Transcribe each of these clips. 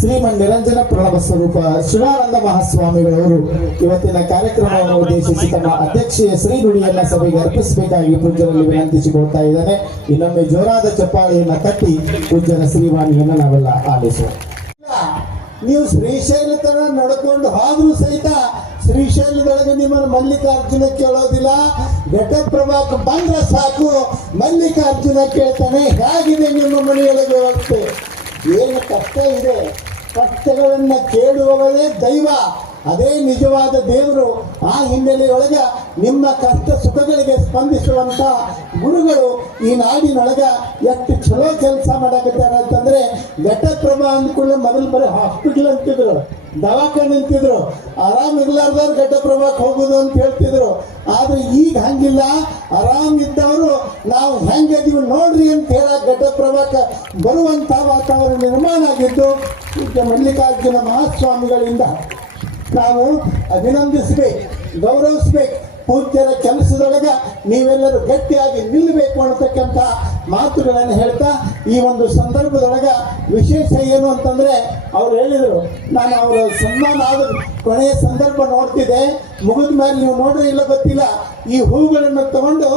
ಶ್ರೀಮನ್ ನಿರಂಜನ ಪ್ರಣವ ಸ್ವರೂಪ ಶಿವಾನಂದ ಮಹಾಸ್ವಾಮಿಗಳವರು ಇವತ್ತಿನ ಕಾರ್ಯಕ್ರಮವನ್ನು ಉದ್ದೇಶಿಸಿ ತಮ್ಮ ಅಧ್ಯಕ್ಷೀಯ ಶ್ರೀ ನುಡಿಯನ್ನ ಸಭೆಗೆ ಅರ್ಪಿಸಬೇಕಾಗಿ ಪೂಜ್ಯರಲ್ಲಿ ವಿನಂತಿಸಿಕೊಳ್ತಾ ಇದ್ದಾನೆ. ಇನ್ನೊಮ್ಮೆ ಜೋರಾದ ಚಪ್ಪಾಳೆಯನ್ನ ಕಟ್ಟಿ ಪೂಜ್ಯನ ಶ್ರೀವಾಣಿಯನ್ನು ನಾವೆಲ್ಲ ಆಲಿಸುವ ನೀವು ಶ್ರೀಶೈಲ ತರ ನಡ್ಕೊಂಡು ಹೋದ್ರೂ ಸಹಿತ ಶ್ರೀಶೈಲದೊಳಗೆ ನಿಮ್ಮನ್ನು ಮಲ್ಲಿಕಾರ್ಜುನ ಕೇಳೋದಿಲ್ಲ. ಘಟಪ್ರಭಾಕ ಬಂದ್ರೆ ಸಾಕು, ಮಲ್ಲಿಕಾರ್ಜುನ ಕೇಳ್ತಾನೆ. ಹೇಗಿದೆ ನಿಮ್ಮ ಮನೆಯೊಳಗೆ ವ್ಯವಸ್ಥೆ? ಏನು ಕಷ್ಟ ಇದೆ? ಕಷ್ಟಗಳನ್ನ ಕೇಳುವವರೇ ದೈವ. ಅದೇ ನಿಜವಾದ ದೇವರು. ಆ ಹಿನ್ನೆಲೆಯೊಳಗೆ ನಿಮ್ಮ ಕಷ್ಟ ಸುಖಗಳಿಗೆ ಸ್ಪಂದಿಸುವಂತ ಗುರುಗಳು ಈ ನಾಡಿನೊಳಗೆ ಎಷ್ಟು ಚಲೋ ಕೆಲಸ ಮಾಡಕತ್ತಾರ ಅಂತಂದ್ರೆ ಘಟಪ್ರಭ ಅಂದ್ಕೊಳ್ಳೆ ಮೊದಲು ಬರೀ ಹಾಸ್ಪಿಟಲ್ ಅಂತಿದ್ರು. ದವಾಖಾನೆ ಅಂತಿದ್ರು ಆರಾಮ್ ಇರ್ಲಾರ್ದವ್ರು ಘಟಪ್ರಭಾಕ್ ಹೋಗುದು ಅಂತ ಹೇಳ್ತಿದ್ರು. ಆದ್ರೆ ಈಗ ಹಂಗಿಲ್ಲ. ಆರಾಮ್ ಇದ್ದವರು ನಾವು ಹೆಂಗದೀವಿ ನೋಡ್ರಿ ಅಂತ ಹೇಳಕ್ ಘಟಪ್ರಭಾಕ ಬರುವಂತ ವಾತಾವರಣ ನಿರ್ಮಾಣ ಆಗಿದ್ದು ಮಲ್ಲಿಕಾರ್ಜುನ ಮಹಾಸ್ವಾಮಿಗಳಿಂದ ನಾವು ಅಭಿನಂದಿಸ್ಬೇಕು, ಗೌರವಿಸ್ಬೇಕು. ಪೂಜ್ಯರ ಕೆಲಸದೊಳಗೆ ನೀವೆಲ್ಲರೂ ಗಟ್ಟಿಯಾಗಿ ನಿಲ್ಲಬೇಕು ಅನ್ನತಕ್ಕಂಥ ಮಾತುಗಳನ್ನು ಹೇಳ್ತಾ ಈ ಒಂದು ಸಂದರ್ಭದೊಳಗೆ ವಿಶೇಷ ಏನು ಅಂತಂದ್ರೆ ಅವ್ರು ಹೇಳಿದರು, ನಾನು ಅವರ ಸನ್ಮಾನ ಆದ ಕೊನೆಯ ಸಂದರ್ಭ ನೋಡ್ತಿದ್ದೆ. ಮುಗಿದ ಮೇಲೆ ನೀವು ನೋಡ್ರಿ ಇಲ್ಲ ಗೊತ್ತಿಲ್ಲ, ಈ ಹೂಗಳನ್ನು ತಗೊಂಡು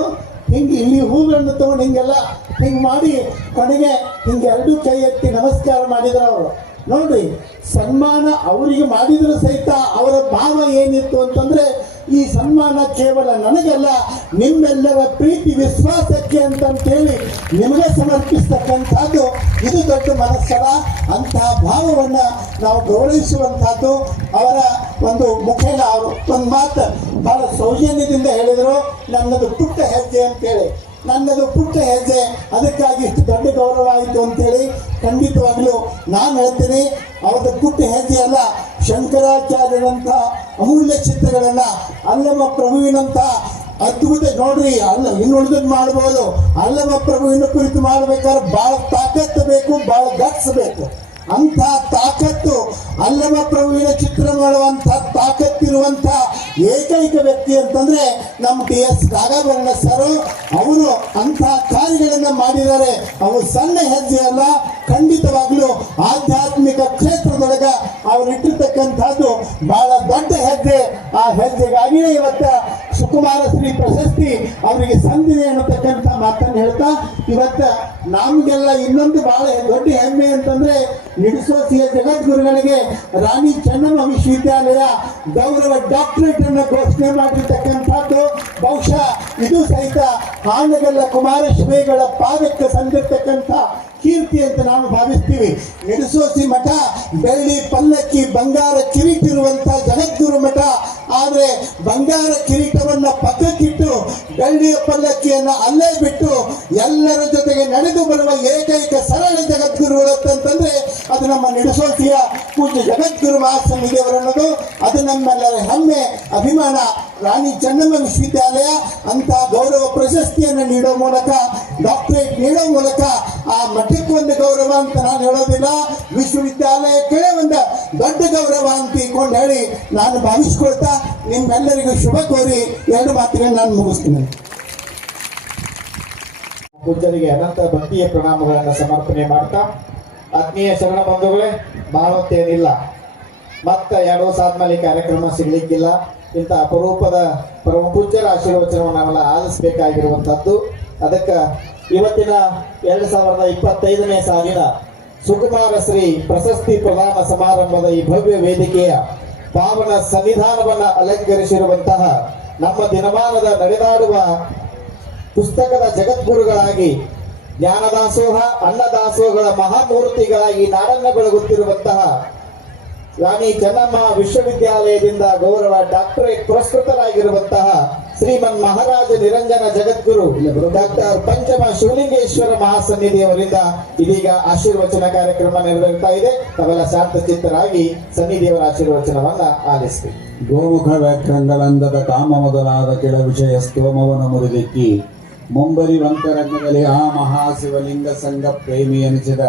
ಹಿಂಗೆ ಇಲ್ಲಿ ಹೂಗಳನ್ನು ತಗೊಂಡು ಹಿಂಗೆಲ್ಲ ಹಿಂಗೆ ಮಾಡಿ ಕೊನೆಗೆ ಹಿಂಗೆ ಎರಡು ಕೈ ಎತ್ತಿ ನಮಸ್ಕಾರ ಮಾಡಿದ್ರು ಅವರು. ನೋಡ್ರಿ, ಸನ್ಮಾನ ಅವರಿಗೆ ಮಾಡಿದ್ರು ಸಹಿತ ಅವರ ಭಾವ ಏನಿತ್ತು ಅಂತಂದ್ರೆ ಈ ಸನ್ಮಾನ ಕೇವಲ ನನಗಲ್ಲ, ನಿಮ್ಮೆಲ್ಲರ ಪ್ರೀತಿ, ವಿಶ್ವಾಸಕ್ಕೆ ಅಂತಂತೇಳಿ ನಿಮಗೆ ಸಮರ್ಪಿಸ್ತಕ್ಕಂಥದ್ದು ಇದು ದೊಡ್ಡ ಮನಸ್ಸರ ಅಂತಹ ಭಾವವನ್ನು ನಾವು ಗೌರವಿಸುವಂತಹದ್ದು ಅವರ ಒಂದು ಮುಖೇನ ಅವರು. ಒಂದು ಮಾತು ಬಹಳ ಸೌಜನ್ಯದಿಂದ ಹೇಳಿದರು, ನನ್ನದು ಪುಟ್ಟ ಹೆಜ್ಜೆ ಅಂತೇಳಿ. ನನ್ನದು ಪುಟ್ಟ ಹೆಜ್ಜೆ, ಅದಕ್ಕಾಗಿ ಇಷ್ಟು ದೊಡ್ಡ ಗೌರವ ಆಯಿತು ಅಂತೇಳಿ ಖಂಡಿತವಾಗಲೂ ನಾನು ಹೇಳ್ತೀನಿ. ಅವರದ್ದು ಪುಟ್ಟ ಹೆಜ್ಜೆ ಅಲ್ಲ ಶಂಕರಾಚಾರ್ಯರಂಥ ಅಮೂಲ್ಯ ಚಿತ್ರಗಳನ್ನ ಅಲ್ಲಮ ಪ್ರಭುವಿನಂಥ ಅದ್ಭುತ ನೋಡ್ರಿ, ಅಲ್ಲ, ಇನ್ನು ಉಳಿದದ್ದು ಮಾಡ್ಬೋದು. ಅಲ್ಲಮ ಪ್ರಭುವಿನ ಕುರಿತು ಮಾಡ್ಬೇಕಾದ್ರೆ ಭಾಳ ತಾಕತ್ತು ಬೇಕು, ಭಾಳ ಗಟ್ಸ್ ಅಂಥ ತಾಕತ್ತು ಅಲ್ಲಮ ಪ್ರಭುವಿನ ಚಿತ್ರ ಮಾಡುವಂಥ ತಾಕತ್ತಿರುವಂಥ ಏಕೈಕ ವ್ಯಕ್ತಿ ಅಂತಂದ್ರೆ ನಮ್ಮ ಟಿ ಎಸ್ ನಾಗಾಭರಣ ಸರ್. ಅವರು ಅಂತ ಕಾರ್ಯಗಳನ್ನ ಮಾಡಿದ್ದಾರೆ. ಅವರು ಸಣ್ಣ ಹೆಜ್ಜೆ ಅಲ್ಲ, ಖಂಡಿತವಾಗ್ಲೂ ಆಧ್ಯಾತ್ಮಿಕ ಕ್ಷೇತ್ರದೊಳಗ ಅವ್ರು ಇಟ್ಟಿರ್ತಕ್ಕಂಥದ್ದು ಬಹಳ ದೊಡ್ಡ ಹೆಜ್ಜೆ. ಆ ಹೆಜ್ಜೆಗಾಗಿಯೇ ಇವತ್ತ ಸುಕುಮಾರ ಶ್ರೀ ಪ್ರಶಸ್ತಿ ಅವರಿಗೆ ಸಂದಿದೆ ಅನ್ನತಕ್ಕಂಥ ಮಾತನ್ನು ಹೇಳ್ತಾ, ಇವತ್ತ ನಮಗೆಲ್ಲ ಇನ್ನೊಂದು ಬಹಳ ದೊಡ್ಡ ಹೆಮ್ಮೆ ಅಂತಂದ್ರೆ ನಿಡಿಸೋಸಿಯ ಜಗದ್ಗುರುಗಳಿಗೆ ರಾಣಿ ಚೆನ್ನಮ್ಮ ವಿಶ್ವವಿದ್ಯಾಲಯ ಗೌರವ ಡಾಕ್ಟರೇಟ್ ಅನ್ನು ಘೋಷಣೆ ಮಾಡಿರ್ತಕ್ಕಂಥದ್ದು. ಬಹುಶಃ ಇದು ಸಹಿತ ಹಾನಗಲ್ಲ ಕುಮಾರಶ್ರೀಗಳ ಪಾದಕ್ಕೆ ಸಂದಿರ್ತಕ್ಕಂಥ ಕೀರ್ತಿ ಅಂತ ನಾವು ಭಾವಿಸ್ತೀವಿ. ನೆಡಸೋಸಿ ಮಠ, ಬೆಳ್ಳಿ ಪಲ್ಲಕ್ಕಿ, ಬಂಗಾರ ಕಿರೀಟಿರುವಂತ ಜಗದ್ಗುರು ಮಠ. ಆದ್ರೆ ಬಂಗಾರ ಕಿರೀಟವನ್ನ ಪಕ್ಕಕ್ಕಿಟ್ಟು, ಬೆಳ್ಳಿಯ ಪಲ್ಲಕ್ಕಿಯನ್ನ ಅಲ್ಲೇ ಬಿಟ್ಟು ಎಲ್ಲರ ಜೊತೆಗೆ ನಡೆದು ಬರುವ ಏಕೈಕ ಸರಳ ಜಗದ್ಗುರುಗಳು ಅಂತಂದ್ರೆ ಅದು ನಮ್ಮ ನಿಡಿಸೋಸಿಯ ಪೂಜ್ಯ ಜಗದ್ಗುರು ಮಹಾಸ್ವಾಮಿದೇವರು ಅನ್ನೋದು ಅದು ನಮ್ಮೆಲ್ಲರ ಹೆಮ್ಮೆ, ಅಭಿಮಾನ. ರಾಣಿ ಚೆನ್ನಮ್ಮ ವಿಶ್ವವಿದ್ಯಾಲಯ ಅಂತ ಗೌರವ ಪ್ರಶಸ್ತಿಯನ್ನು ನೀಡೋ ಮೂಲಕ ಡಾಕ್ಟರೇಟ್ ನೀಡೋ ಮೂಲಕ ಆ ಮಠಕ್ಕೆ ಒಂದು ಗೌರವ ಅಂತ ನಾನು ಹೇಳೋದಿಲ್ಲ. ವಿಶ್ವವಿದ್ಯಾಲಯಕ್ಕೆ ಒಂದು ದೊಡ್ಡ ಗೌರವ ಅಂತ ಇಟ್ಕೊಂಡು ಹೇಳಿ ನಾನು ಭಾವಿಸ್ಕೊಳ್ತಾ ನಿಮ್ಮೆಲ್ಲರಿಗೂ ಶುಭ ಕೋರಿ ಎರಡು ಮಾತುಗಳನ್ನು ನಾನು ಮುಗಿಸ್ತೀನಿ. ಪೂಜ್ಯರಿಗೆ ಅನಂತ ಭಕ್ತಿಯ ಪ್ರಣಾಮಗಳನ್ನು ಸಮರ್ಪಣೆ ಮಾಡ್ತಾ ಆತ್ಮೀಯ ಶರಣ ಬಂಧುಗಳೇ ಮಾಡುತ್ತೇನಿಲ್ಲ ಮತ್ತೆ ಎರಡು ವರ್ಷ ಕಾರ್ಯಕ್ರಮ ಸಿಗಲಿಕ್ಕಿಲ್ಲ. ಇಂಥ ಅಪರೂಪದ ಪರಮ ಪೂಜ್ಯರ ಆಶೀರ್ವಚನವನ್ನು ನಾವೆಲ್ಲ ಆಲಿಸಬೇಕಾಗಿರುವಂತದ್ದು ಅದಕ್ಕೆ ಇವತ್ತಿನ ಎರಡ್ ಸಾವಿರದ ಇಪ್ಪತ್ತೈದನೇ ಸಾಲಿನ ಸುಕುಮಾರ ಶ್ರೀ ಪ್ರಶಸ್ತಿ ಪ್ರದಾನ ಸಮಾರಂಭದ ಈ ಭವ್ಯ ವೇದಿಕೆಯ ಪಾವನ ಸನ್ನಿಧಾನವನ್ನ ಅಲಂಕರಿಸಿರುವಂತಹ ನಮ್ಮ ದಿನಮಾನದ ನಡೆದಾಡುವ ಪುಸ್ತಕದ ಜಗದ್ಗುರುಗಳಾಗಿ ಜ್ಞಾನದಾಸೋಹ, ಅನ್ನದಾಸೋಹಗಳ ಮಹಾಮೂರ್ತಿಗಳಾಗಿ ನಾಡನ್ನ ಬೆಳಗುತ್ತಿರುವಂತಹ ರಾಣಿ ಚೆನ್ನಮ್ಮ ವಿಶ್ವವಿದ್ಯಾಲಯದಿಂದ ಗೌರವ ಡಾಕ್ಟರೇಟ್ ಪುರಸ್ಕೃತರಾಗಿರುವಂತಹ ಶ್ರೀಮನ್ ಮಹಾರಾಜ ನಿರಂಜನ ಜಗದ್ಗುರು ಡಾಕ್ಟರ್ ಪಂಚಮ ಶಿವಲಿಂಗೇಶ್ವರ ಮಹಾಸನ್ನಿಧಿಯವರಿಂದ ಇದೀಗ ಆಶೀರ್ವಚನ ಕಾರ್ಯಕ್ರಮ ನೆರವೇರ್ತಾ ಇದೆ. ತಾವೆಲ್ಲ ಶಾಂತಚಿತ್ತರಾಗಿ ಸನ್ನಿಧಿಯವರ ಆಶೀರ್ವಚನವನ್ನ ಆಲಿಸ್ತೀವಿ ಗೋಮುಖ ವ್ಯಾಖ್ಯಾನಗಳಂದದ ಕಾಮ ಮೊದಲಾದ ಕೆಳ ವಿಷಯ ಸ್ತೋಮವನ್ನು ಮುರಿದಿಕ್ಕಿ. ಮುಂಬರಿ ವಂಕರಂಗದಲ್ಲಿ ಆ ಮಹಾಶಿವಲಿಂಗ ಸಂಘ ಪ್ರೇಮಿ ಎನಿಸಿದ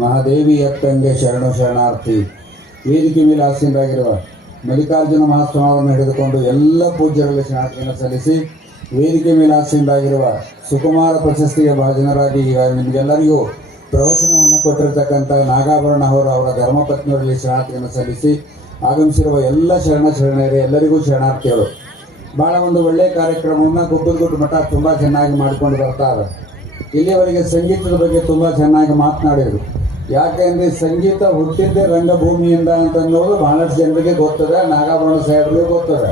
ಮಹಾದೇವಿ ಅಕ್ಕಂಗೆ ಶರಣು ಶರಣಾರ್ಥಿ. ವೇದಿಕೆ ಮೇಲೆ ಆಸೀನರಾಗಿರುವ ಮಲ್ಲಿಕಾರ್ಜುನ ಮಹಾಸ್ವಾಮಿಯನ್ನು ಹಿಡಿದುಕೊಂಡು ಎಲ್ಲ ಪೂಜ್ಯರಲ್ಲಿ ಶರಣಾರ್ಥಿಯನ್ನು ಸಲ್ಲಿಸಿ ವೇದಿಕೆ ಮೇಲೆ ಆಸೀನರಾಗಿರುವ ಸುಕುಮಾರ ಪ್ರಶಸ್ತಿಗೆ ಭಾಜನರಾಗಿ ನಿಮಗೆಲ್ಲರಿಗೂ ಪ್ರವಚನವನ್ನು ಕೊಟ್ಟಿರತಕ್ಕಂಥ ನಾಗಾಭರಣ ಅವರು ಅವರ ಧರ್ಮಪತ್ನಿಯವರಲ್ಲಿ ಶರಣಾರ್ಥಿಯನ್ನು ಸಲ್ಲಿಸಿ ಆಗಮಿಸಿರುವ ಎಲ್ಲ ಶರಣ ಶರಣರೇ, ಎಲ್ಲರಿಗೂ ಶರಣಾರ್ಥಿಗಳು. ಬಹಳ ಒಂದು ಒಳ್ಳೆಯ ಕಾರ್ಯಕ್ರಮವನ್ನು ಗುಬ್ಬಲ್ಗುಡ್ ಮಠ ತುಂಬಾ ಚೆನ್ನಾಗಿ ಮಾಡ್ಕೊಂಡು ಬರ್ತಾರೆ. ಇಲ್ಲಿವರೆಗೆ ಸಂಗೀತದ ಬಗ್ಗೆ ತುಂಬಾ ಚೆನ್ನಾಗಿ ಮಾತನಾಡಿದರು. ಯಾಕೆಂದರೆ ಸಂಗೀತ ಹುಟ್ಟಿದ್ದೇ ರಂಗಭೂಮಿಯಿಂದ ಅಂತ ಅನ್ನೋದು ಬಹಳಷ್ಟು ಜನರಿಗೆ ಗೊತ್ತದೆ, ನಾಗಾಭರಣ ಸಾಹೇಬರಿಗೆ ಗೊತ್ತದೆ.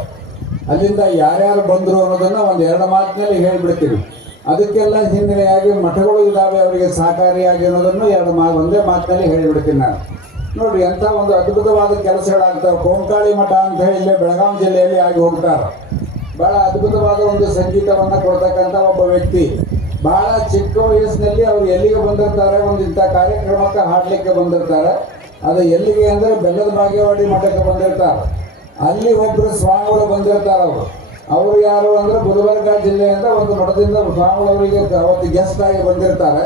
ಅಲ್ಲಿಂದ ಯಾರ್ಯಾರು ಬಂದರು ಅನ್ನೋದನ್ನ ಒಂದು ಎರಡು ಮಾತಿನಲ್ಲಿ ಹೇಳಿಬಿಡ್ತೀವಿ ಅದಕ್ಕೆಲ್ಲ ಹಿನ್ನೆಲೆಯಾಗಿ ಮಠಗಳು ಇದ್ದಾವೆ ಅವರಿಗೆ ಸಹಕಾರಿಯಾಗಿ ಅನ್ನೋದನ್ನು ಎರಡು ಮಾ, ಒಂದೇ ಮಾತಿನಲ್ಲಿ ಹೇಳಿಬಿಡ್ತೀನಿ ನಾನು. ನೋಡ್ರಿ, ಎಂಥ ಒಂದು ಅದ್ಭುತವಾದ ಕೆಲಸಗಳಾಗ್ತವೆ. ಕೋಂಕಾಳಿ ಮಠ ಅಂತ ಹೇಳಿ ಇಲ್ಲೇ ಬೆಳಗಾವಿ ಜಿಲ್ಲೆಯಲ್ಲಿ ಆಗಿ ಹೋಗ್ತಾರೆ. ಬಹಳ ಅದ್ಭುತವಾದ ಒಂದು ಸಂಗೀತವನ್ನ ಕೊಡ್ತಕ್ಕಂಥ ಒಬ್ಬ ವ್ಯಕ್ತಿ. ಬಹಳ ಚಿಕ್ಕ ವಯಸ್ಸಿನಲ್ಲಿ ಅವರು ಎಲ್ಲಿಗೆ ಬಂದಿರ್ತಾರೆ, ಒಂದು ಇಂಥ ಕಾರ್ಯಕ್ರಮಕ್ಕೆ ಹಾಡ್ಲಿಕ್ಕೆ ಬಂದಿರ್ತಾರೆ. ಅದು ಎಲ್ಲಿಗೆ ಅಂದ್ರೆ ಬೆಲ್ಲದ ಭಾಗ್ಯವಾಡಿ ಮಠಕ್ಕೆ ಬಂದಿರ್ತಾರೆ. ಅಲ್ಲಿ ಒಬ್ರು ಸ್ವಾಮಿಗಳು ಬಂದಿರ್ತಾರೆ ಅವರು. ಅವರು ಯಾರು ಅಂದ್ರೆ ಗುಲ್ಬರ್ಗ ಜಿಲ್ಲೆಯಿಂದ ಒಂದು ಮಠದಿಂದ ಸ್ವಾಮಿಗಳವರಿಗೆ ಅವತ್ತು ಗೆಸ್ಟ್ ಆಗಿ ಬಂದಿರ್ತಾರೆ.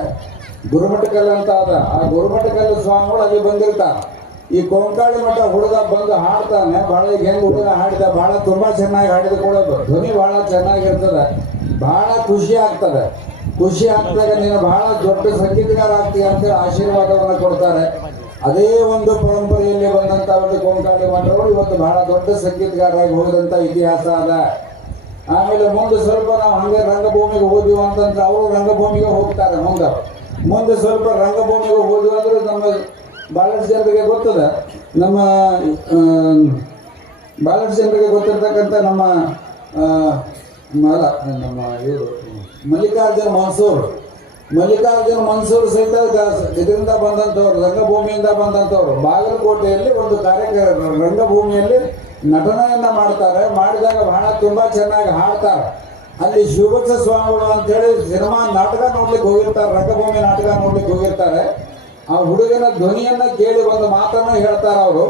ಗುರುಮಠಕಲ್ ಅಂತ ಅದ. ಆ ಗುರುಮಠಕಲ್ ಸ್ವಾಮಿಗಳು ಅಲ್ಲಿ ಬಂದಿರ್ತಾರೆ. ಈ ಕೊಂಕಾಳಿ ಮಠ ಹುಡುಗ ಬಂದು ಹಾಡ್ತಾನೆ ಬಹಳ ಈಗ ಹೆಂಗ್ ಹುಡುಗ ಹಾಡಿದ ಬಹಳ ತುಂಬಾ ಚೆನ್ನಾಗಿ ಹಾಡಿದ ಕೂಡ ಧ್ವನಿ ಬಹಳ ಚೆನ್ನಾಗಿರ್ತದ. ಬಹಳ ಖುಷಿ ಆಗ್ತದೆ. ಖುಷಿ ಆಗ್ತಾಗ ನೀನು ಬಹಳ ದೊಡ್ಡ ಸಂಗೀತಗಾರ ಆಗ್ತೀಯ ಅಂತೇಳಿ ಆಶೀರ್ವಾದವನ್ನು ಕೊಡ್ತಾರೆ. ಅದೇ ಒಂದು ಪರಂಪರೆಯಲ್ಲಿ ಬಂದಂತ ಒಂದು ಕೊಂಕಾಳಿ ಮಠವರು ಇವತ್ತು ಬಹಳ ದೊಡ್ಡ ಸಂಗೀತಗಾರರಾಗಿ ಹೋದಂತ ಇತಿಹಾಸ ಅದ. ಆಮೇಲೆ ಮುಂದೆ ಸ್ವಲ್ಪ ನಾವು ಹಂಗೆ ರಂಗಭೂಮಿಗೆ ಹೋದ್ವಿ ಅಂತಂದ್ರೆ ಅವರು ರಂಗಭೂಮಿಗೆ ಹೋಗ್ತಾರೆ ಮುಂದೆ. ಮುಂದೆ ಸ್ವಲ್ಪ ರಂಗಭೂಮಿಗೆ ಹೋದ್ವಿ ಅಂದ್ರೆ ನಮ್ಮ ಬಹಳಷ್ಟು ಜನರಿಗೆ ಗೊತ್ತದ? ನಮ್ಮ ಭಾಳಷ್ಟು ಜನರಿಗೆ ಗೊತ್ತಿರ್ತಕ್ಕಂಥ ನಮ್ಮ ನಮ್ಮ ಇವರು, ಮಲ್ಲಿಕಾರ್ಜುನ ಮನ್ಸೂರ್. ಮಲ್ಲಿಕಾರ್ಜುನ ಮನ್ಸೂರ್ ಸಹಿತ ಇದರಿಂದ ಬಂದಂಥವ್ರು, ರಂಗಭೂಮಿಯಿಂದ ಬಂದಂಥವ್ರು. ಬಾಗಲಕೋಟೆಯಲ್ಲಿ ಒಂದು ಕಾರ್ಯಕ್ರಮ ರಂಗಭೂಮಿಯಲ್ಲಿ ನಟನೆಯನ್ನ ಮಾಡ್ತಾರೆ. ಮಾಡಿದಾಗ ಬಹಳ ತುಂಬ ಚೆನ್ನಾಗಿ ಹಾಡ್ತಾರೆ. ಅಲ್ಲಿ ಶಿವಭಕ್ತ ಸ್ವಾಮಿಗಳು ಅಂತೇಳಿ ಸಿನಿಮಾ ನಾಟಕ ನೋಡ್ಲಿಕ್ಕೆ ಹೋಗಿರ್ತಾರೆ, ರಂಗಭೂಮಿ ನಾಟಕ ನೋಡ್ಲಿಕ್ಕೆ ಹೋಗಿರ್ತಾರೆ. ಆ ಹುಡುಗನ ಧ್ವನಿಯನ್ನ ಕೇಳಿ ಒಂದು ಮಾತನ್ನು ಹೇಳ್ತಾರ ಅವರು.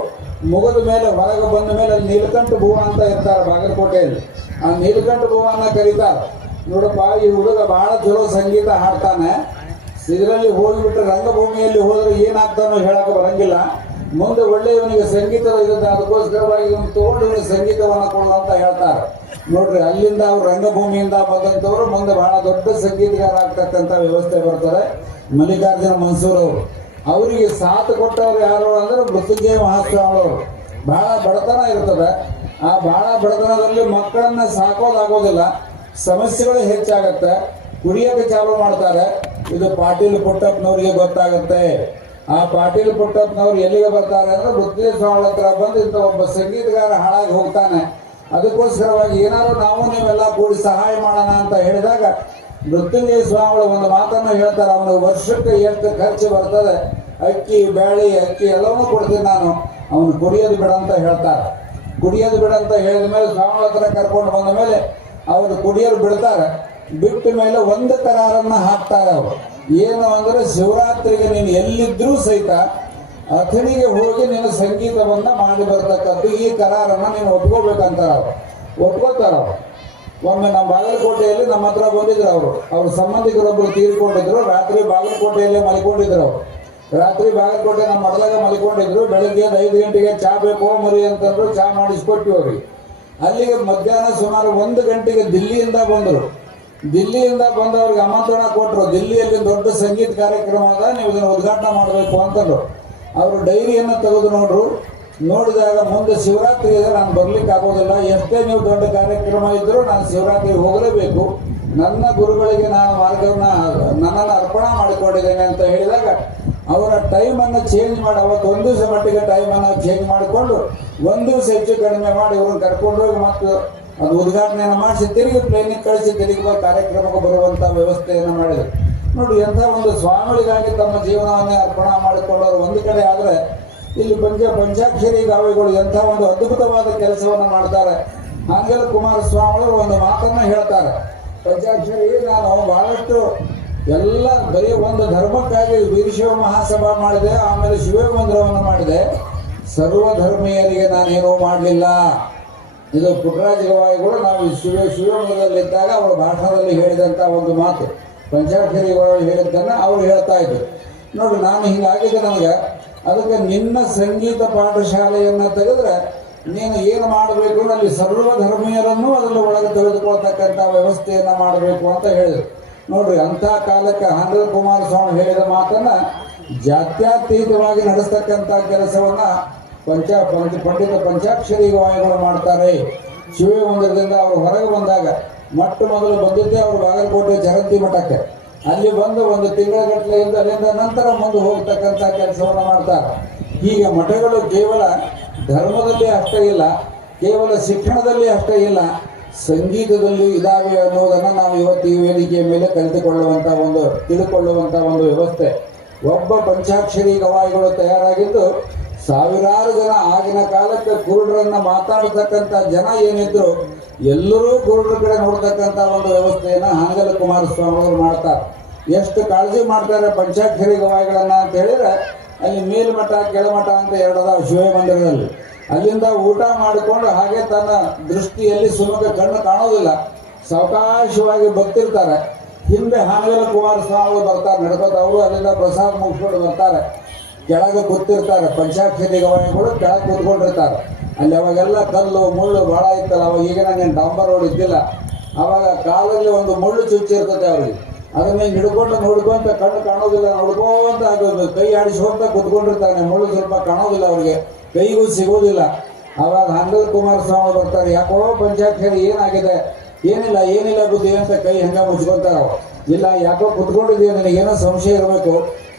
ಮುಗಿದ ಮೇಲೆ ಹೊರಗೆ ಬಂದ ಮೇಲೆ ಅಲ್ಲಿ ನೀಲಕಂಠ ಭುವ ಅಂತ ಇರ್ತಾರೆ ಬಾಗಲಕೋಟೆಯಲ್ಲಿ. ಆ ನೀಲಕಂಠ ಭುವನ್ನ ಕರೀತಾರೆ. ನೋಡಪ್ಪ, ಈ ಹುಡುಗ ಬಹಳ ಚಲೋ ಸಂಗೀತ ಹಾಡ್ತಾನೆ. ಇದರಲ್ಲಿ ಹೋಗಿಬಿಟ್ಟು ರಂಗಭೂಮಿಯಲ್ಲಿ ಹೋದ್ರೆ ಏನಾಗ್ತಾನೋ ಹೇಳಕ್ ಬರಂಗಿಲ್ಲ. ಮುಂದೆ ಒಳ್ಳೆ ಇವನಿಗೆ ಸಂಗೀತ ಇರುತ್ತೆ ಅದಕ್ಕೋಸ್ಕರವಾಗಿ ಇವನು ತಗೊಂಡು ಇವನಿಗೆ ಸಂಗೀತವನ್ನ ಕೊಡು ಅಂತ ಹೇಳ್ತಾರೆ. ನೋಡ್ರಿ, ಅಲ್ಲಿಂದ ಅವ್ರು ರಂಗಭೂಮಿಯಿಂದ ಬಂದಂತವ್ರು ಮುಂದೆ ಬಹಳ ದೊಡ್ಡ ಸಂಗೀತಗಾರ ಆಗ್ತಕ್ಕಂಥ ವ್ಯವಸ್ಥೆ ಬರ್ತಾರೆ ಮಲ್ಲಿಕಾರ್ಜುನ ಮನ್ಸೂರ್ ಅವರು. ಅವರಿಗೆ ಸಾಥ್ ಕೊಟ್ಟವ್ರು ಯಾರು ಅಂದ್ರೆ ಮೃತ್ಯುಂಜಯ ಮಹಾಸ್ವಾಮಿಯವರು ಬಹಳ ಬಡತನ ಇರ್ತದೆ. ಆ ಬಹಳ ಬಡತನದಲ್ಲಿ ಮಕ್ಕಳನ್ನ ಸಾಕೋದಾಗೋದಿಲ್ಲ ಸಮಸ್ಯೆಗಳು ಹೆಚ್ಚಾಗತ್ತೆ. ಕುಡಿಯೋಕೆ ಚಾಲು ಮಾಡ್ತಾರೆ. ಇದು ಪಾಟೀಲ್ ಪುಟ್ಟಪ್ಪನವ್ರಿಗೆ ಗೊತ್ತಾಗುತ್ತೆ. ಆ ಪಾಟೀಲ್ ಪುಟ್ಟಪ್ಪನವ್ರು ಎಲ್ಲಿಗೆ ಬರ್ತಾರೆ ಅಂದ್ರೆ ಮೃತ್ಯುಂಜಯ ಸ್ವಾಮಿ ಹತ್ರ ಬಂದು ಇಂಥ ಒಬ್ಬ ಸಂಗೀತಗಾರ ಹಾಳಾಗಿ ಹೋಗ್ತಾನೆ. ಅದಕ್ಕೋಸ್ಕರವಾಗಿ ಏನಾದ್ರು ನಾವು ನೀವೆಲ್ಲ ಕೂಡಿ ಸಹಾಯ ಮಾಡೋಣ ಅಂತ ಹೇಳಿದಾಗ ಮೃತ್ಯುಂಜಯ ಸ್ವಾಮಿಗಳು ಒಂದು ಮಾತನ್ನು ಹೇಳ್ತಾರೆ ಅವನು ವರ್ಷಕ್ಕೆ ಎಷ್ಟು ಖರ್ಚು ಬರ್ತದೆ. ಅಕ್ಕಿ, ಬ್ಯಾಳಿ, ಅಕ್ಕಿ ಎಲ್ಲವನ್ನೂ ಕೊಡ್ತೀನಿ ನಾನು. ಅವನು ಕುಡಿಯೋದು ಬಿಡ ಅಂತ ಹೇಳ್ತಾರೆ. ಕುಡಿಯೋದು ಬಿಡ ಅಂತ ಹೇಳಿದ ಮೇಲೆ ಸ್ವಾಮಿಗಳ ಹತ್ರ ಕರ್ಕೊಂಡು ಬಂದ ಮೇಲೆ ಅವರು ಕುಡಿಯೋರು ಬಿಡ್ತಾರೆ. ಬಿಟ್ಟ ಮೇಲೆ ಒಂದು ಕರಾರನ್ನು ಹಾಕ್ತಾರೆ ಅವರು. ಏನು ಅಂದ್ರೆ ಶಿವರಾತ್ರಿಗೆ ನೀನು ಎಲ್ಲಿದ್ರೂ ಸಹಿತ ಅಥಣಿಗೆ ಹೋಗಿ ನೀನು ಸಂಗೀತವನ್ನ ಮಾಡಿ ಬರ್ತಕ್ಕಂಥ ಈ ಕರಾರನ್ನ ನೀನು ಒಪ್ಕೋಬೇಕಂತಾರ ಅವರು ಒಪ್ಕೋತಾರ ಅವರು ಒಮ್ಮೆ ನಮ್ಮ ಬಾಗಲಕೋಟೆಯಲ್ಲಿ ನಮ್ಮ ಹತ್ರ ಬಂದಿದ್ರು ಅವರು. ಅವ್ರ ಸಂಬಂಧಿಕರೊಬ್ಬರು ತೀರ್ಕೊಂಡಿದ್ರು. ರಾತ್ರಿ ಬಾಗಲಕೋಟೆಯಲ್ಲೇ ಮಲಿಕೊಂಡಿದ್ರು ಅವರು. ರಾತ್ರಿ ಬಾಗಲಕೋಟೆ ನಮ್ಮ ಮಡಲಾಗ ಮಲ್ಕೊಂಡಿದ್ರು. ಬೆಳಗ್ಗೆ ಐದು ಗಂಟೆಗೆ ಚಾ ಬೇಕು, ಮರಿ ಅಂತಂದ್ರು ಚಾ ಮಾಡಿಸ್ಕೊಟ್ಟಿವಿ ಅವ್ರಿಗೆ. ಅಲ್ಲಿಗೆ ಮಧ್ಯಾಹ್ನ ಸುಮಾರು ಒಂದು ಗಂಟೆಗೆ ದಿಲ್ಲಿಯಿಂದ ಬಂದರು. ದಿಲ್ಲಿಯಿಂದ ಬಂದವ್ರಿಗೆ ಆಮಂತ್ರಣ ಕೊಟ್ಟರು ದಿಲ್ಲಿಯಲ್ಲಿ ದೊಡ್ಡ ಸಂಗೀತ ಕಾರ್ಯಕ್ರಮ ಅದ. ನೀವು ಇದನ್ನು ಉದ್ಘಾಟನೆ ಮಾಡಬೇಕು ಅಂತಂದ್ರು. ಅವರು ಡೈರಿಯನ್ನು ತೆಗೆದು ನೋಡ್ರು. ನೋಡಿದಾಗ ಮುಂದೆ ಶಿವರಾತ್ರಿ ಇದೆ, ನಾನು ಬರ್ಲಿಕ್ಕೆ ಆಗೋದಿಲ್ಲ. ಎಷ್ಟೇ ನೀವು ದೊಡ್ಡ ಕಾರ್ಯಕ್ರಮ ಇದ್ದರೂ ನಾನು ಶಿವರಾತ್ರಿ ಹೋಗಲೇಬೇಕು. ನನ್ನ ಗುರುಗಳಿಗೆ ನಾನು ಮಾರ್ಗವನ್ನ ನನ್ನನ್ನು ಅರ್ಪಣೆ ಮಾಡಿಕೊಂಡಿದ್ದೇನೆ ಅಂತ ಹೇಳಿದಾಗ, ಅವರ ಟೈಮನ್ನು ಚೇಂಜ್ ಮಾಡಿ, ಅವತ್ತು ಒಂದು ದಿವಸ ಮಟ್ಟಿಗೆ ಟೈಮನ್ನು ಚೇಂಜ್ ಮಾಡಿಕೊಂಡು, ಒಂದು ದಿವಸ ಹೆಚ್ಚು ಕಡಿಮೆ ಮಾಡಿ ಇವ್ರನ್ನ ಕರ್ಕೊಂಡೋಗಿ ಮತ್ತು ಅದು ಉದ್ಘಾಟನೆಯನ್ನು ಮಾಡಿಸಿ, ತಿರುಗಿ ಪ್ಲೇನಿಗೆ ಕಳಿಸಿ ತಿರುಗಿ ಕಾರ್ಯಕ್ರಮಕ್ಕೆ ಬರುವಂಥ ವ್ಯವಸ್ಥೆಯನ್ನು ಮಾಡಿದರು. ನೋಡಿ, ಎಂಥ ಒಂದು ಸ್ವಾಮಿಗಳಿಗಾಗಿ ತಮ್ಮ ಜೀವನವನ್ನೇ ಅರ್ಪಣಾ ಮಾಡಿಕೊಂಡವರು ಒಂದು ಕಡೆ ಆದರೆ ಇಲ್ಲಿ ಪಂಚ ಪಂಚಾಕ್ಷರಿ ಗಾವಿಗಳು ಎಂಥ ಒಂದು ಅದ್ಭುತವಾದ ಕೆಲಸವನ್ನು ಮಾಡ್ತಾರೆ. ಹಾಗೆಲ್ಲ ಕುಮಾರಸ್ವಾಮಿಗಳು ಒಂದು ಮಾತನ್ನ ಹೇಳ್ತಾರೆ. ಪಂಚಾಕ್ಷರಿ, ನಾನು ಬಹಳಷ್ಟು ಎಲ್ಲ ಬರೀ ಒಂದು ಧರ್ಮಕ್ಕಾಗಿ ವೀರಶಿವ ಮಹಾಸಭಾ ಮಾಡಿದೆ, ಆಮೇಲೆ ಶಿವ ಮಂದಿರವನ್ನು ಮಾಡಿದೆ. ಸರ್ವ ಧರ್ಮೀಯರಿಗೆ ನಾನೇನೂ ಮಾಡಲಿಲ್ಲ. ಇದು ಪುಟ್ಟರಾಜ ಗವಾಯಿಗಳು ನಾವು ಶಿವ ಶಿವಮೊಗ್ಗದಲ್ಲಿದ್ದಾಗ ಅವರ ಭಾಷಣದಲ್ಲಿ ಹೇಳಿದಂಥ ಒಂದು ಮಾತು. ಪಂಚಾಕ್ಷರಿಗಳು ಹೇಳಿದ್ದನ್ನು ಅವರು ಹೇಳ್ತಾ ಇದ್ರು. ನೋಡಿ, ನಾನು ಹಿಂಗಾಗಿದ್ದೆ ನನಗೆ ಅದಕ್ಕೆ ನಿನ್ನ ಸಂಗೀತ ಪಾಠಶಾಲೆಯನ್ನು ತೆಗೆದ್ರೆ ನೀನು ಏನು ಮಾಡಬೇಕು ಅಲ್ಲಿ ಸರ್ವ ಧರ್ಮೀಯರನ್ನು ಅದರಲ್ಲಿ ಒಳಗೆ ತೆಗೆದುಕೊಳ್ತಕ್ಕಂಥ ವ್ಯವಸ್ಥೆಯನ್ನು ಮಾಡಬೇಕು ಅಂತ ಹೇಳಿದರು. ನೋಡ್ರಿ ಅಂತ ಕಾಲಕ್ಕೆ ಆನಂದ ಕುಮಾರ್ ಸ್ವಾಮಿ ಹೇಳಿದ ಮಾತನ್ನ ಜಾತ್ಯತೀತವಾಗಿ ನಡೆಸ್ತಕ್ಕಂಥ ಕೆಲಸವನ್ನು ಪಂಚ ಪಂಚ ಪಂಡಿತ ಪಂಚಾಕ್ಷರಿ ವಾಯುಗಳು ಮಾಡ್ತಾರೆ. ಶಿವಮೊಂದರದಿಂದ ಅವರು ಹೊರಗೆ ಬಂದಾಗ ಮೊಟ್ಟ ಮೊದಲು ಬಂದಿದ್ದೇ ಅವರು ಬಾಗಲಕೋಟೆ ಜರಂತಿ ಮಠಕ್ಕೆ. ಅಲ್ಲಿ ಬಂದು ಒಂದು ತಿಂಗಳ ಗಟ್ಟಲೆಯಿಂದ ಅಲ್ಲಿಂದ ನಂತರ ಮುಂದೆ ಹೋಗ್ತಕ್ಕಂಥ ಕೆಲಸವನ್ನು ಮಾಡ್ತಾರೆ. ಹೀಗೆ ಮಠಗಳು ಕೇವಲ ಧರ್ಮದಲ್ಲಿ ಅಷ್ಟೇ ಇಲ್ಲ, ಕೇವಲ ಶಿಕ್ಷಣದಲ್ಲಿ ಅಷ್ಟೇ ಇಲ್ಲ, ಸಂಗೀತದಲ್ಲಿ ಇದಾವೆ ಅನ್ನೋದನ್ನು ನಾವು ಇವತ್ತು ಈ ವೇದಿಕೆಯ ಮೇಲೆ ಕಲಿತುಕೊಳ್ಳುವಂಥ ಒಂದು ತಿಳ್ಕೊಳ್ಳುವಂಥ ಒಂದು ವ್ಯವಸ್ಥೆ. ಒಬ್ಬ ಪಂಚಾಕ್ಷರಿ ಗವಾಯಿಗಳು ತಯಾರಾಗಿದ್ದು ಸಾವಿರಾರು ಜನ ಆಗಿನ ಕಾಲಕ್ಕೆ ಕುರುಡರನ್ನು ಮಾತಾಡತಕ್ಕಂಥ ಜನ ಏನಿದ್ರು ಎಲ್ಲರೂ ಕುರುಡರ ಕಡೆ ನೋಡ್ತಕ್ಕಂತ ಒಂದು ವ್ಯವಸ್ಥೆಯನ್ನ ಹಾನಗಲ್ ಕುಮಾರಸ್ವಾಮಿ ಅವರು ಮಾಡ್ತಾರೆ. ಎಷ್ಟು ಕಾಳಜಿ ಮಾಡ್ತಾರೆ ಪಂಚಾಕ್ಷರಿ ಗವಾಯಿಗಳನ್ನ ಅಂತ ಹೇಳಿದ್ರೆ, ಅಲ್ಲಿ ಮೇಲ್ಮಠ, ಕೆಳಮಠ ಅಂತ ಎರಡದ ಶಿವ ಮಂದಿರದಲ್ಲಿ ಅಲ್ಲಿಂದ ಊಟ ಮಾಡಿಕೊಂಡು ಹಾಗೆ ತನ್ನ ದೃಷ್ಟಿಯಲ್ಲಿ ಸುಮಕ ಕಣ್ಣು ಕಾಣೋದಿಲ್ಲ. ಸಾವಕಾಶವಾಗಿ ಬರ್ತಿರ್ತಾರೆ. ಹಿಂದೆ ಹಾನಗಲ್ ಕುಮಾರಸ್ವಾಮಿ ಬರ್ತಾರೆ, ನಡ್ಕೋತ ಅವರು ಅಲ್ಲಿಂದ ಪ್ರಸಾದ ಮುಗಿಸ್ಕೊಂಡು ಬರ್ತಾರೆ. ಕೆಳಗೆ ಕೂತಿರ್ತಾರೆ ಪಂಚಾಕ್ಷರಿ ಗವಾಯಿಗಳು, ಕೆಳಗೆ ಕೂತ್ಕೊಂಡಿರ್ತಾರೆ. ಅಲ್ಲಿ ಅವಾಗೆಲ್ಲ ಕಲ್ಲು, ಮುಳ್ಳು ಭಾಳ ಇತ್ತಲ್ಲ, ಅವಾಗ ಈಗ ನಂಗೆ ಡಾಂಬರ್ ರೋಡ್ ಇದ್ದಿಲ್ಲ. ಅವಾಗ ಕಾಲಲ್ಲಿ ಒಂದು ಮುಳ್ಳು ಚುಚ್ಚಿ ಇರ್ತದೆ ಅವ್ರಿಗೆ. ಅದನ್ನ ಹಿಡ್ಕೊಂಡು ನೋಡ್ಕೊಂತ ಕಣ್ಣು ಕಾಣೋದಿಲ್ಲ, ನೋಡ್ಕೊಂತ ಆಗೋದು ಕೈ ಆಡಿಸ್ಕೊಂತ ಕುತ್ಕೊಂಡಿರ್ತಾನೆ, ಮುಳ್ಳು ಸ್ವಲ್ಪ ಕಾಣೋದಿಲ್ಲ ಅವ್ರಿಗೆ. ಕೈಗೂ ಸಿಗೋದಿಲ್ಲ. ಅವಾಗ ಹಂಗಲ್ ಕುಮಾರಸ್ವಾಮಿ ಬರ್ತಾರೆ. ಯಾಕೋ ಪಂಚಾಕ್ಷರಿ ಏನಾಗಿದೆ? ಏನಿಲ್ಲ ಏನಿಲ್ಲ ಬುದ್ಧಿ ಅಂತ ಕೈ ಹಂಗ ಮುಚ್ಕೊಂತಾರ ಇಲ್ಲ, ಯಾಕೋ ಕುತ್ಕೊಂಡಿದ್ದೀವಿ ಏನೋ ಸಂಶಯ ಇರಬೇಕು.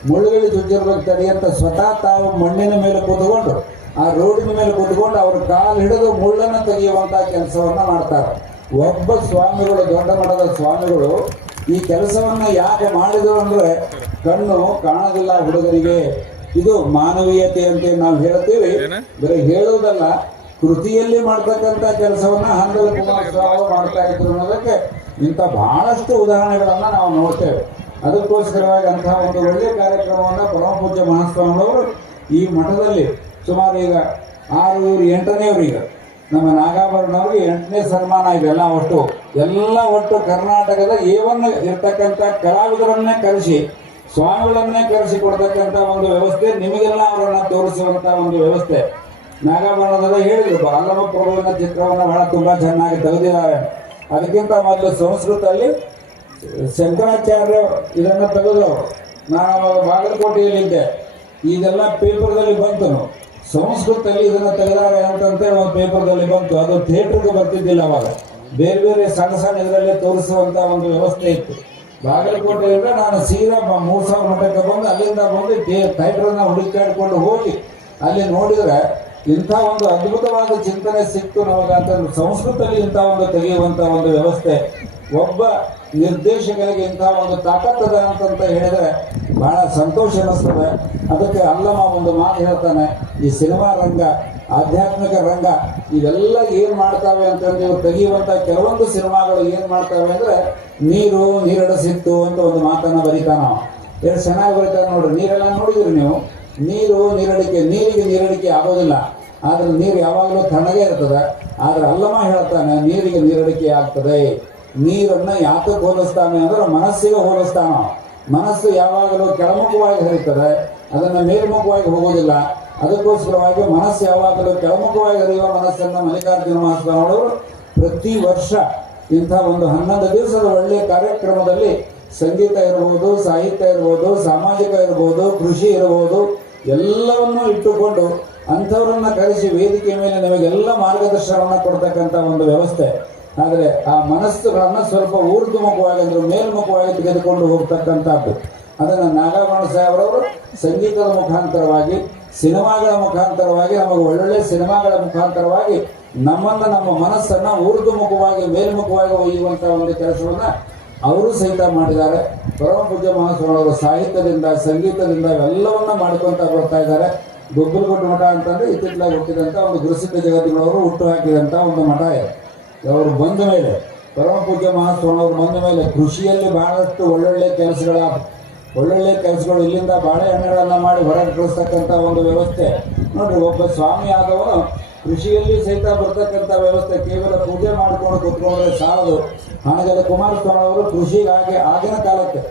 ಮುಳ್ಳುಗಳಿ ಚುಚ್ಚಿರ್ಬೇಕು ತಡಿ ಅಂತ ಸ್ವತಃ ತಾವು ಮಣ್ಣಿನ ಮೇಲೆ ಕೂತ್ಕೊಂಡು ಆ ರೋಡಿನ ಮೇಲೆ ಕುತ್ಕೊಂಡು ಅವ್ರ ಕಾಲು ಹಿಡಿದು ಮುಳ್ಳನ್ನು ತೆಗೆಯುವಂತ ಕೆಲಸವನ್ನ ಮಾಡ್ತಾರೆ. ಒಬ್ಬ ಸ್ವಾಮಿಗಳು ದೊಡ್ಡ ಮಠದ ಸ್ವಾಮಿಗಳು ಈ ಕೆಲಸವನ್ನ ಯಾಕೆ ಮಾಡಿದ್ರು ಅಂದ್ರೆ ಕಣ್ಣು ಕಾಣೋದಿಲ್ಲ ಹುಡುಗರಿಗೆ. ಇದು ಮಾನವೀಯತೆ ಅಂತ ನಾವು ಹೇಳ್ತೀವಿ. ಬರೀ ಹೇಳುವುದಲ್ಲ ಕೃತಿಯಲ್ಲಿ ಮಾಡ್ತಕ್ಕಂಥ ಕೆಲಸವನ್ನ ಹಂಗಲ ಕುಮಾರಸ್ವಾಮಿ ಮಾಡ್ತಾ ಇದ್ರು ಅನ್ನೋದಕ್ಕೆ ಇಂಥ ಬಹಳಷ್ಟು ಉದಾಹರಣೆಗಳನ್ನ ನಾವು ನೋಡ್ತೇವೆ. ಅದಕ್ಕೋಸ್ಕರವಾಗಿ ಅಂತಹ ಒಂದು ಒಳ್ಳೆಯ ಕಾರ್ಯಕ್ರಮವನ್ನ ಪರಮಪೂಜ್ಯ ಮಹಾಸ್ವಾಮಿಗಳವರು ಈ ಮಠದಲ್ಲಿ ಸುಮಾರು ಈಗ ಆರು ಇವರು ಈಗ. ನಮ್ಮ ನಾಗಾಭರಣವ್ರಿಗೆ ಎಂಟನೇ ಸನ್ಮಾನ ಇದೆಲ್ಲ ಒಟ್ಟು. ಎಲ್ಲ ಒಟ್ಟು ಕರ್ನಾಟಕದ ಏವನ್ನು ಇರ್ತಕ್ಕಂಥ ಕಲಾವಿದರನ್ನೇ ಕರೆಸಿ, ಸ್ವಾಮಿಗಳನ್ನೇ ಕರೆಸಿ ಕೊಡ್ತಕ್ಕಂಥ ಒಂದು ವ್ಯವಸ್ಥೆ, ನಿಮಗೆಲ್ಲ ಅವರನ್ನು ತೋರಿಸುವಂಥ ಒಂದು ವ್ಯವಸ್ಥೆ. ನಾಗಾಭರಣದಲ್ಲ ಹೇಳಿದ್ರು ಬಾಲಮ ಪ್ರಭುವಿನ ಚಿತ್ರವನ್ನು ಬಹಳ ತುಂಬಾ ಚೆನ್ನಾಗಿ ತೆಗೆದಿದ್ದಾರೆ. ಅದಕ್ಕಿಂತ ಮೊದಲು ಸಂಸ್ಕೃತದಲ್ಲಿ ಶಂಕರಾಚಾರ್ಯ ಇದನ್ನ ತೆಗೆದು ನಾನು ಬಾಗಲಕೋಟೆಯಲ್ಲಿದ್ದೆ. ಇದೆಲ್ಲ ಪೇಪರ್ದಲ್ಲಿ ಬಂತು ಸಂಸ್ಕೃತದಲ್ಲಿ ಇದನ್ನ ತೆಗೆದಾರೆ ಅಂತಂತೆ ಒಂದು ಪೇಪರ್ದಲ್ಲಿ ಬಂತು. ಅದು ಥಿಯೇಟರ್ಗೆ ಬರ್ತಿದ್ದಿಲ್ಲ ಅವಾಗ. ಬೇರೆ ಬೇರೆ ಸಣ್ಣ ಸಣ್ಣ ಇದರಲ್ಲೇ ತೋರಿಸುವಂತ ಒಂದು ವ್ಯವಸ್ಥೆ ಇತ್ತು. ಬಾಗಲಕೋಟೆಯಿಂದ ನಾನು ಸೀರಾ ಮೂರ್ ಸಾವಿರ ಮಠಕ್ಕೆ ಬಂದು ಅಲ್ಲಿಂದ ಬಂದು ಥಿಯೇಟರ್ನ ಹುಡುಕಾಡ್ಕೊಂಡು ಹೋಗಿ ಅಲ್ಲಿ ನೋಡಿದ್ರೆ ಇಂಥ ಒಂದು ಅದ್ಭುತವಾದ ಚಿಂತನೆ ಸಿಕ್ತು ನಮಗೆ ಅಂತ ಸಂಸ್ಕೃತದಲ್ಲಿ ಇಂಥ ಒಂದು ತೆಗೆಯುವಂತ ಒಂದು ವ್ಯವಸ್ಥೆ. ಒಬ್ಬ ನಿರ್ದೇಶಕರಿಗೆ ಇಂಥ ಒಂದು ತಾಕತ್ತದ ಅಂತಂತ ಹೇಳಿದ್ರೆ ಬಹಳ ಸಂತೋಷ ಅನಿಸ್ತದೆ ಅದಕ್ಕೆ ಅಲ್ಲಮ್ಮ ಒಂದು ಮಾತು ಹೇಳ್ತಾನೆ, ಈ ಸಿನಿಮಾ ರಂಗ, ಆಧ್ಯಾತ್ಮಿಕ ರಂಗ, ಇವೆಲ್ಲ ಏನು ಮಾಡ್ತಾವೆ ನೀವು ತೆಗೆಯುವಂತ ಕೆಲವೊಂದು ಸಿನಿಮಾಗಳು ಏನು ಮಾಡ್ತಾವೆ ಅಂದ್ರೆ, ನೀರು ನೀರಡಸಿತ್ತು ಅಂತ ಒಂದು ಮಾತನ್ನ ಬರೀತಾನ. ಎಷ್ಟು ಚೆನ್ನಾಗಿ ಬರೀತಾನೆ ನೋಡ್ರಿ, ನೀರೆಲ್ಲ ನೋಡಿದ್ರಿ ನೀವು? ನೀರು, ನೀರಡಿಕೆ, ನೀರಿಗೆ ನೀರಡಿಕೆ ಆಗೋದಿಲ್ಲ. ಆದ್ರೆ ನೀರು ಯಾವಾಗಲೂ ತಣ್ಣಗೆ ಇರ್ತದೆ. ಆದ್ರೆ ಅಲ್ಲಮ್ಮ ಹೇಳ್ತಾನೆ, ನೀರಿಗೆ ನೀರಡಿಕೆ ಆಗ್ತದೆ. ನೀರನ್ನ ಯಾತಕ್ಕೆ ಹೋಲಿಸ್ತಾನೆ ಅಂದ್ರೆ ಮನಸ್ಸಿಗೆ ಹೋಲಿಸ್ತಾನ. ಮನಸ್ಸು ಯಾವಾಗಲೂ ಕೆಳಮುಖವಾಗಿ ಹರಿತದೆ ಅದನ್ನ ಮೇಲ್ಮುಖವಾಗಿ ಹೋಗೋದಿಲ್ಲ ಅದಕ್ಕೋಸ್ಕರವಾಗಿ ಮನಸ್ಸು ಯಾವಾಗಲೂ ಕೆಳಮುಖವಾಗಿ ಹರಿಯುವ ಮನಸ್ಸನ್ನ ಮಲ್ಲಿಕಾರ್ಜುನ ಮಹಾಸ್ವಾಮಿಯವರು ಪ್ರತಿ ವರ್ಷ ಇಂಥ ಒಂದು ಹನ್ನೊಂದು ದಿವಸದ ಒಳ್ಳೆಯ ಕಾರ್ಯಕ್ರಮದಲ್ಲಿ ಸಂಗೀತ ಇರಬಹುದು ಸಾಹಿತ್ಯ ಇರಬಹುದು ಸಾಮಾಜಿಕ ಇರಬಹುದು ಕೃಷಿ ಇರಬಹುದು ಎಲ್ಲವನ್ನೂ ಇಟ್ಟುಕೊಂಡು ಅಂಥವ್ರನ್ನ ಕರೆಸಿ ವೇದಿಕೆ ಮೇಲೆ ನಿಮಗೆಲ್ಲ ಮಾರ್ಗದರ್ಶನವನ್ನು ಕೊಡ್ತಕ್ಕಂಥ ಒಂದು ವ್ಯವಸ್ಥೆ. ಆದರೆ ಆ ಮನಸ್ಸುಗಳನ್ನು ಸ್ವಲ್ಪ ಊರ್ಧ್ವಮುಖವಾಗಿ ಅಂದ್ರೆ ಮೇಲ್ಮುಖವಾಗಿ ತೆಗೆದುಕೊಂಡು ಹೋಗ್ತಕ್ಕಂಥದ್ದು. ಅದನ್ನ ನಾಗಾಭರಣ ಸಾಹೇಬ್ರವರು ಸಂಗೀತದ ಮುಖಾಂತರವಾಗಿ, ಸಿನಿಮಾಗಳ ಮುಖಾಂತರವಾಗಿ, ನಮಗೆ ಒಳ್ಳೊಳ್ಳೆ ಸಿನಿಮಾಗಳ ಮುಖಾಂತರವಾಗಿ ನಮ್ಮನ್ನ ನಮ್ಮ ಮನಸ್ಸನ್ನ ಊರ್ಧ್ವಮುಖವಾಗಿ ಮೇಲ್ಮುಖವಾಗಿ ಒಯ್ಯುವಂಥ ಒಂದು ಕೆಲಸವನ್ನು ಅವರು ಸಹಿತ ಮಾಡಿದ್ದಾರೆ. ಪರಮ ಪೂಜ್ಯ ಮಹಾಸ್ವಾಮಿಯವರು ಸಾಹಿತ್ಯದಿಂದ, ಸಂಗೀತದಿಂದ ಎಲ್ಲವನ್ನ ಮಾಡ್ಕೊಂತ ಬರ್ತಾ ಇದ್ದಾರೆ. ಗೊಬ್ಬರಗುಡ್ಡ ಮಠ ಅಂತಂದ್ರೆ ಇತ್ತಿತ್ತಲಾಗಿ ಹುಟ್ಟಿದಂತ ಒಂದು ಗುರುಸಿದ್ಧ ಜಗತ್ತಿನವರು ಹುಟ್ಟು ಹಾಕಿದಂಥ ಒಂದು ಮಠ ಇದೆ. ಅವರು ಬಂದ ಮೇಲೆ ಪರಮ ಪೂಜ್ಯ ಮಹಾಸ್ವಾಮಿಯವರು ಬಂದ ಮೇಲೆ ಕೃಷಿಯಲ್ಲಿ ಬಹಳಷ್ಟು ಒಳ್ಳೊಳ್ಳೆ ಕೆಲಸಗಳ, ಒಳ್ಳೊಳ್ಳೆ ಕೆಲಸಗಳು ಇಲ್ಲಿಂದ ಬಾಳೆಹಣ್ಣುಗಳನ್ನ ಮಾಡಿ ಹೊರಗೆ ಕಳಿಸ್ತಕ್ಕಂಥ ಒಂದು ವ್ಯವಸ್ಥೆ. ನೋಡಿ, ಒಬ್ಬ ಸ್ವಾಮಿ ಆದವರು ಕೃಷಿಯಲ್ಲಿ ಸಹಿತ ಬರ್ತಕ್ಕಂಥ ವ್ಯವಸ್ಥೆ ಕೇವಲ ಪೂಜೆ ಮಾಡಿಕೊಂಡು ಕುತ್ಕೊಂಡ್ರೆ ಸಾಲದು. ಹಣಗಲ ಕುಮಾರಸ್ವಾಮಿ ಅವರು ಕೃಷಿಗಾಗಿ ಆಗಿನ ಕಾಲಕ್ಕೆ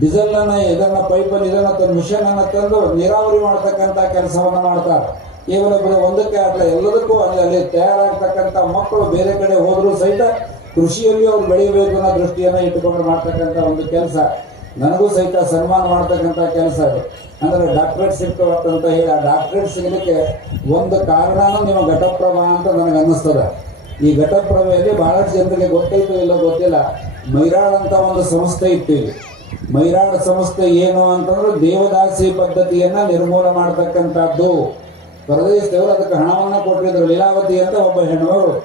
ಡೀಸೆಲ್ ಅನ್ನ ಇದನ್ನ ಪೈಪಲ್ಲಿ ಇದನ್ನ ಮಿಷನ್ ಅನ್ನ ತಂದು ನೀರಾವರಿ ಮಾಡ್ತಕ್ಕಂಥ ಕೆಲಸವನ್ನು ಮಾಡ್ತಾರೆ. ಕೇವಲ ಬರೀ ಒಂದಕ್ಕೆ ಆಗಲ್ಲ ಎಲ್ಲದಕ್ಕೂ ಅಲ್ಲಿ ಅಲ್ಲಿ ತಯಾರಾಗ್ತಕ್ಕಂಥ ಮಕ್ಕಳು ಬೇರೆ ಕಡೆ ಹೋದರೂ ಸಹಿತ ಕೃಷಿಯಲ್ಲಿ ಅವ್ರು ಬೆಳೆಯಬೇಕು ಅನ್ನೋ ದೃಷ್ಟಿಯನ್ನು ಇಟ್ಟುಕೊಂಡು ಮಾಡ್ತಕ್ಕಂಥ ಒಂದು ಕೆಲಸ. ನನಗೂ ಸಹಿತ ಸನ್ಮಾನ ಮಾಡ್ತಕ್ಕಂಥ ಕೆಲಸ ಅದು. ಅಂದರೆ ಡಾಕ್ಟ್ರೇಟ್ ಸಿಗ್ತವತ್ತಂತ ಹೇಳಿ, ಆ ಡಾಕ್ಟ್ರೇಟ್ ಸಿಗಲಿಕ್ಕೆ ಒಂದು ಕಾರಣನೂ ನಿಮ್ಮ ಘಟಪ್ರಭಾ ಅಂತ ನನಗೆ ಅನ್ನಿಸ್ತದೆ. ಈ ಘಟಪ್ರಭೆಯಲ್ಲಿ ಬಹಳಷ್ಟು ಜನರಿಗೆ ಗೊತ್ತೈತೋ ಇಲ್ಲೋ ಗೊತ್ತಿಲ್ಲ. ಮೈರಾಡ್ ಅಂತ ಒಂದು ಸಂಸ್ಥೆ ಇತ್ತು ಇಲ್ಲಿ. ಮೈರಾಡ್ ಸಂಸ್ಥೆ ಏನು ಅಂತಂದ್ರೆ ದೇವದಾಸಿ ಪದ್ಧತಿಯನ್ನ ನಿರ್ಮೂಲ ಮಾಡತಕ್ಕಂಥದ್ದು. ಪರದೇಶದವರು ಅದಕ್ಕೆ ಹಣವನ್ನ ಕೊಟ್ಟಿದ್ರು. ಲೀಲಾವತಿ ಅಂತ ಒಬ್ಬ ಹೆಣ್ಣು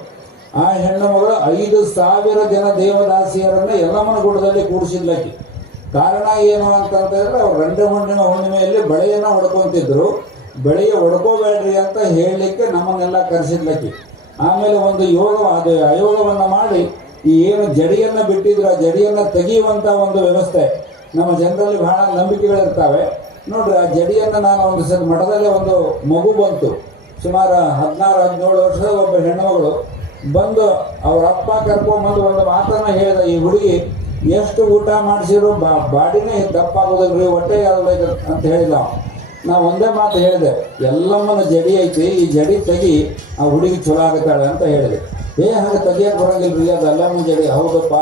ಆ ಹೆಣ್ಣು ಮಗಳು ಐದು ಸಾವಿರ ಜನ ದೇವದಾಸಿಯರನ್ನ ಯಲ್ಲಮ್ಮನ ಗುಡ್ಡದಲ್ಲಿ ಕೂಡಿಸಿದ್ಲಕ್ಕೆ. ಕಾರಣ ಏನು ಅಂತಂತಂದ್ರೆ ಅವ್ರು ರಂಡ ಹುಣ್ಣಿಮೆ ಹುಣ್ಣಿಮೆಯಲ್ಲಿ ಬಳೆಯನ್ನು ಹೊಡ್ಕೊಂತಿದ್ರು. ಬೆಳೆಯ ಹೊಡ್ಕೋಬೇಡ್ರಿ ಅಂತ ಹೇಳಲಿಕ್ಕೆ ನಮ್ಮನ್ನೆಲ್ಲ ಕರೆಸಿದ್ಲಕ್ಕಿ. ಆಮೇಲೆ ಒಂದು ಯೋಗ, ಅದು ಮಾಡಿ ಈ ಏನು ಜಡಿಯನ್ನು ಬಿಟ್ಟಿದ್ರು, ಆ ಜಡಿಯನ್ನು ತೆಗೆಯುವಂಥ ಒಂದು ವ್ಯವಸ್ಥೆ. ನಮ್ಮ ಜನರಲ್ಲಿ ಬಹಳ ನಂಬಿಕೆಗಳಿರ್ತಾವೆ. ನೋಡ್ರಿ, ಆ ಜಡಿಯನ್ನ ನಾನು ಒಂದು ಸಲ ಮಠದಲ್ಲೇ ಒಂದು ಮಗು ಬಂತು. ಸುಮಾರು ಹದಿನಾರು, ಹದಿನೇಳು ವರ್ಷದ ಒಬ್ಬ ಹೆಣ್ಣುಮಗಳು ಬಂದು ಅವ್ರ ಅಪ್ಪ ಕರ್ಕೊಂಡ್ಬಂದು ಒಂದು ಮಾತನ್ನ ಹೇಳಿದ ಈ ಹುಡುಗಿ, ಎಷ್ಟು ಊಟ ಮಾಡಿಸಿದ್ರು ಬಾ, ಬಾಡಿನೇ ದಪ್ಪ ಆಗೋದಿಲ್ರಿ ಹೊಟ್ಟೆ ಯಾವ್ದು ಅಂತ ಹೇಳಿದ. ನಾ ಒಂದೇ ಮಾತು ಹೇಳಿದೆ, ಎಲ್ಲಮ್ಮನ ಜಡಿ ಐತಿ, ಈ ಜಡಿ ತೆಗಿ, ಆ ಹುಡುಗಿ ಚಲೋ ಆಗುತ್ತಾಳೆ ಅಂತ ಹೇಳಿದೆ. ಏ, ಹಾಗೆ ತೆಗಿಯಕ್ಕೆ ರೀ ಅದು ಎಲ್ಲಮ್ಮನ ಜಡಿ, ಹೌದಪ್ಪ.